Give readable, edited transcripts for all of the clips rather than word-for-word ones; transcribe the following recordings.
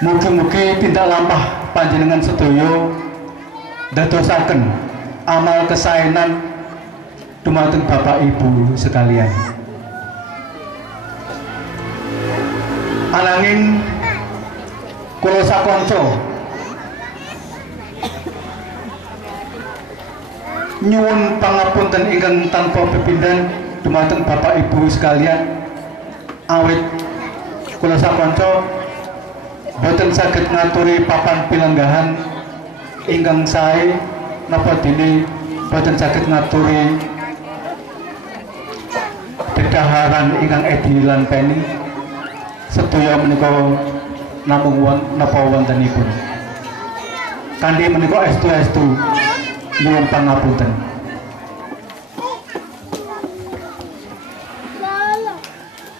Mugi-mugi tindak lampah panjenengan sedaya dadosaken amal kesaenan dumateng Bapak Ibu sekalian. Ananging kula sakonco nyuwun pangapunten ingkang tanpa pepindhan dumateng Bapak Ibu sekalian, awit kula sakonco boten saged ngaturi papan pilenggahan ingkang sae napa dene boten saged ngaturi dedaharan ingkang edi lan peni sedaya menika namung napa wontenipun kanthi menika estu-estu nyuwun pangapunten.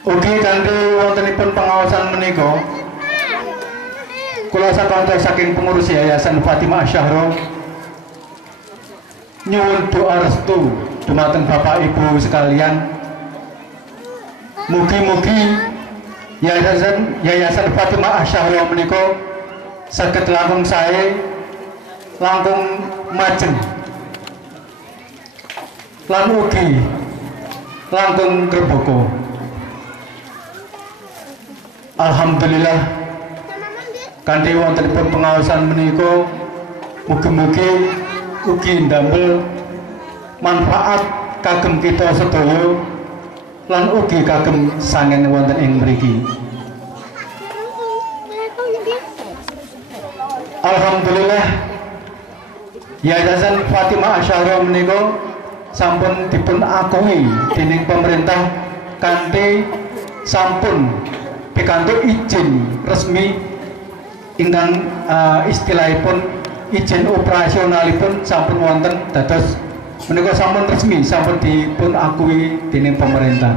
Ugi kanthi wontenipun pengawasan menika kula sakonco saking pengurus Yayasan Fatimah Asyahra nyuwun doa restu dumateng Bapak Ibu sekalian, mugi-mugi Yayasan Fatimah Asyahra menika saged langkung sae, langkung majeng lan ugi langkung kerboko. Alhamdulillah kanthi wontenipun pengawasan menika mugi-mugi ugi ndamel manfaat kagem kita sedaya lan ugi kagem sangen wonten ing mriki. Alhamdulillah Yayasan Fatimah Asyahra menika sampun dipun akui dening pemerintah kanthi sampun pikantuk izin resmi ingkang istilahipun izin operasionalipun sampun wonten dados menika sampun resmi sampun dipun akui dening pemerintah.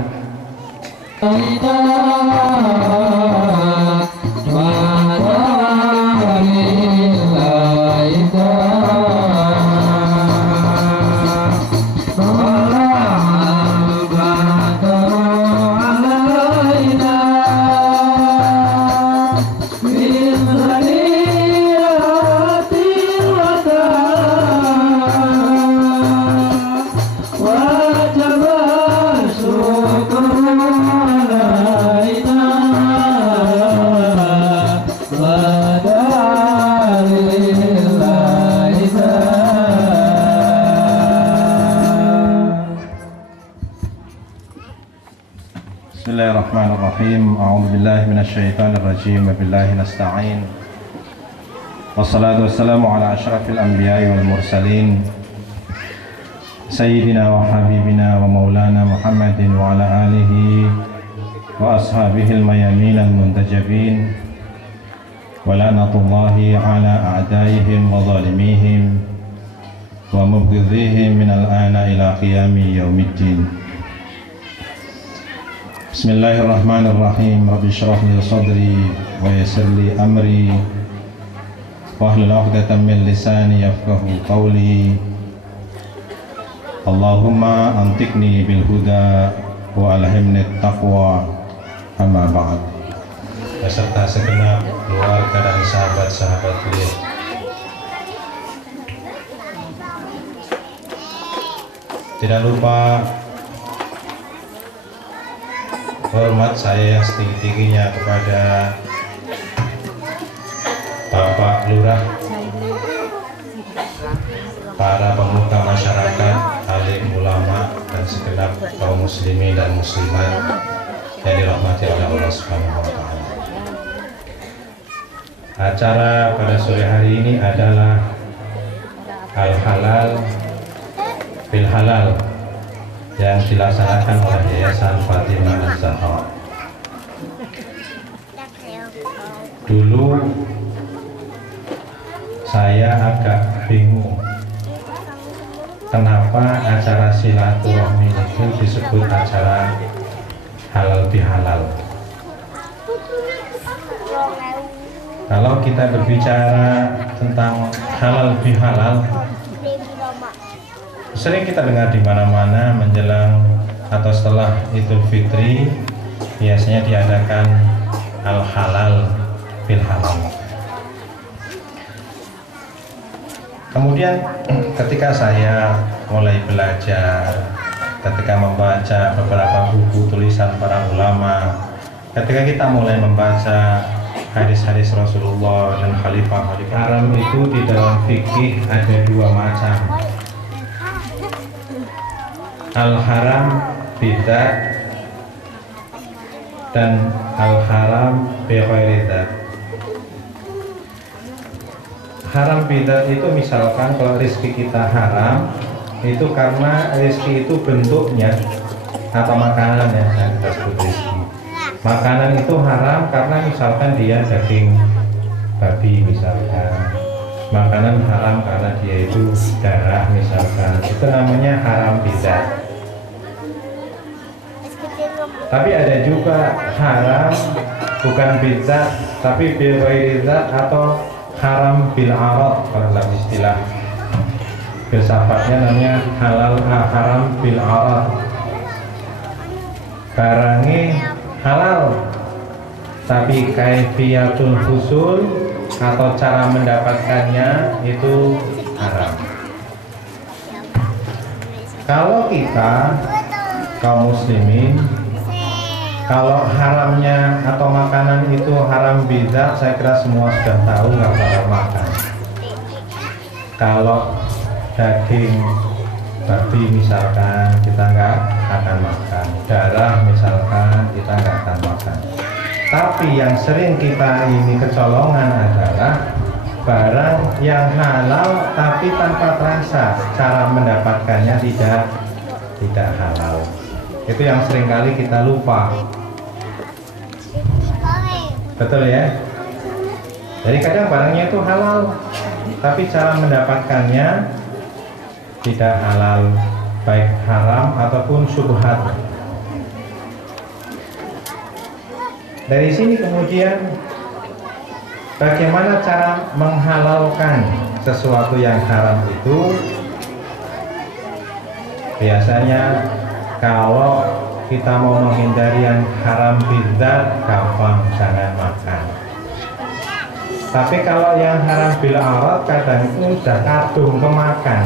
Bismillahirrahmanirrahim. A'udzubillahi minasyaitonir rajim. Wabillahi nasta'in. Wassalatu wassalamu ala asyrafil anbiya'i wal mursalin sayyidina wa habibina wa maulana Muhammadin wa ala alihi wa ashabihil mayamin al muntajabin wa lanatullahi ala a'daihim wa zalimihim wa mubghidhihim min al-ana ila qiyami yaumiddin. Bismillahirrahmanirrahim. Rabbi shrah li sadri wa yassir li amri wahlul 'uqdatam min lisani yafqahu qawli. Allahumma antiqni bil huda wa alhimni taqwa. Amma ba'd. Beserta segenap keluarga dan sahabat-sahabat beliau, tidak lupa hormat saya yang setinggi-tingginya kepada Bapak Lurah, para pemuka masyarakat, alim ulama, dan segenap kaum muslimin dan muslimat yang dirahmati oleh Allah Subhanahu wa Ta'ala. Acara pada sore hari ini adalah Al-Halal Bil Halal yang dilaksanakan oleh Yayasan Fatimah Az-Zahra. Dulu saya agak bingung kenapa acara silaturahmi itu disebut acara halal bihalal. Kalau kita berbicara tentang halal bihalal, sering kita dengar di mana-mana menjelang atau setelah Idul Fitri biasanya diadakan al-halal bil halal. Kemudian ketika saya mulai belajar, ketika membaca beberapa buku tulisan para ulama, ketika kita mulai membaca hadis-hadis Rasulullah dan khalifah-khalifah, haram itu di dalam fikih ada dua macam. Al-haram bidah dan al-haram bi ghairi dzat. Haram bidah itu misalkan kalau rezeki kita haram itu karena rezeki itu bentuknya atau makanan ya, kita sebut rezeki. Makanan itu haram karena misalkan dia daging babi misalkan. Makanan haram karena dia itu darah misalkan. Itu namanya haram bidah. Tapi ada juga haram bukan bidah tapi bil ghairi dzat atau haram bil arad kalau dalam istilah filsafatnya namanya halal haram bil arad. Barangnya halal tapi kaifiyatul husul atau cara mendapatkannya itu haram. Kalau kita kaum muslimin, kalau haramnya atau makanan itu haram bidah, saya kira semua sudah tahu, nggak bakal makan. Kalau daging babi misalkan kita nggak akan makan, darah misalkan kita nggak akan makan. Tapi yang sering kita ini kecolongan adalah barang yang halal tapi tanpa terasa, cara mendapatkannya tidak halal. Itu yang sering kali kita lupa. Betul ya? Jadi kadang barangnya itu halal tapi cara mendapatkannya tidak halal, baik haram ataupun syubhat. Dari sini kemudian bagaimana cara menghalalkan sesuatu yang haram itu? Biasanya kalau kita mau menghindari yang haram bidzat, gampang, jangan makan. Tapi kalau yang haram bil arad kadang itu sudah kadung kemakan,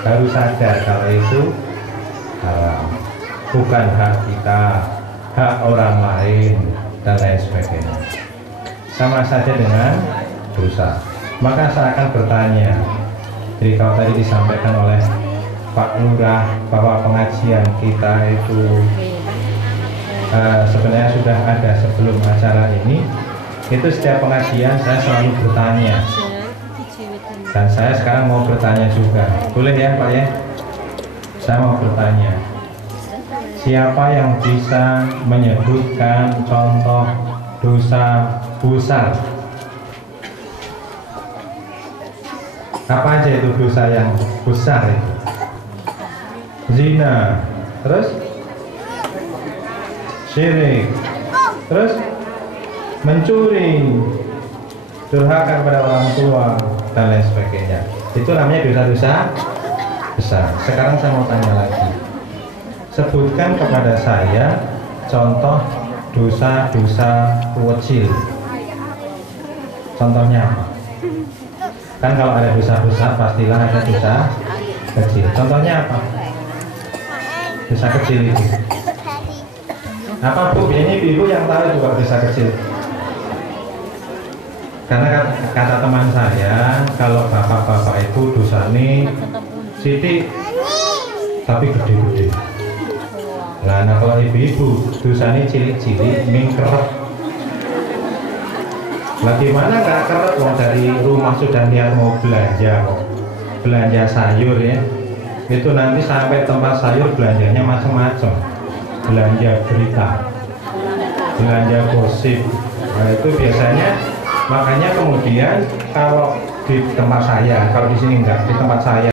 baru sadar kalau itu haram, bukan hak kita, hak orang lain dan lain sebagainya. Sama saja dengan dosa. Maka saya akan bertanya. Jadi kalau tadi disampaikan oleh Pak Lurah bahwa pengajian kita itu sebenarnya sudah ada sebelum acara ini, itu setiap pengajian saya selalu bertanya, dan saya sekarang mau bertanya juga, boleh ya Pak ya? Saya mau bertanya, siapa yang bisa menyebutkan contoh dosa besar? Apa aja itu dosa yang besar itu? Zina, terus syirik, terus mencuri, durhaka kepada orang tua dan lain sebagainya. Itu namanya dosa-dosa besar. Sekarang saya mau tanya lagi, sebutkan kepada saya contoh dosa-dosa kecil. Contohnya apa? Kan kalau ada dosa besar pastilah ada dosa kecil. Contohnya apa? Dosa kecil itu apa Bu? Ini ibu yang tahu juga dosa kecil. Karena kata teman saya, kalau bapak-bapak itu dosanya sithik tapi gede-gede. Nah kalau ibu-ibu dosanya cilik-cilik mingkerep. Lah gimana nggak kerep? Wong dari rumah sudah niat mau belanja sayur ya. Itu nanti sampai tempat sayur belanjanya macam-macam, belanja berita, belanja gosip. Nah itu biasanya, makanya kemudian kalau di tempat saya, kalau di sini enggak, di tempat saya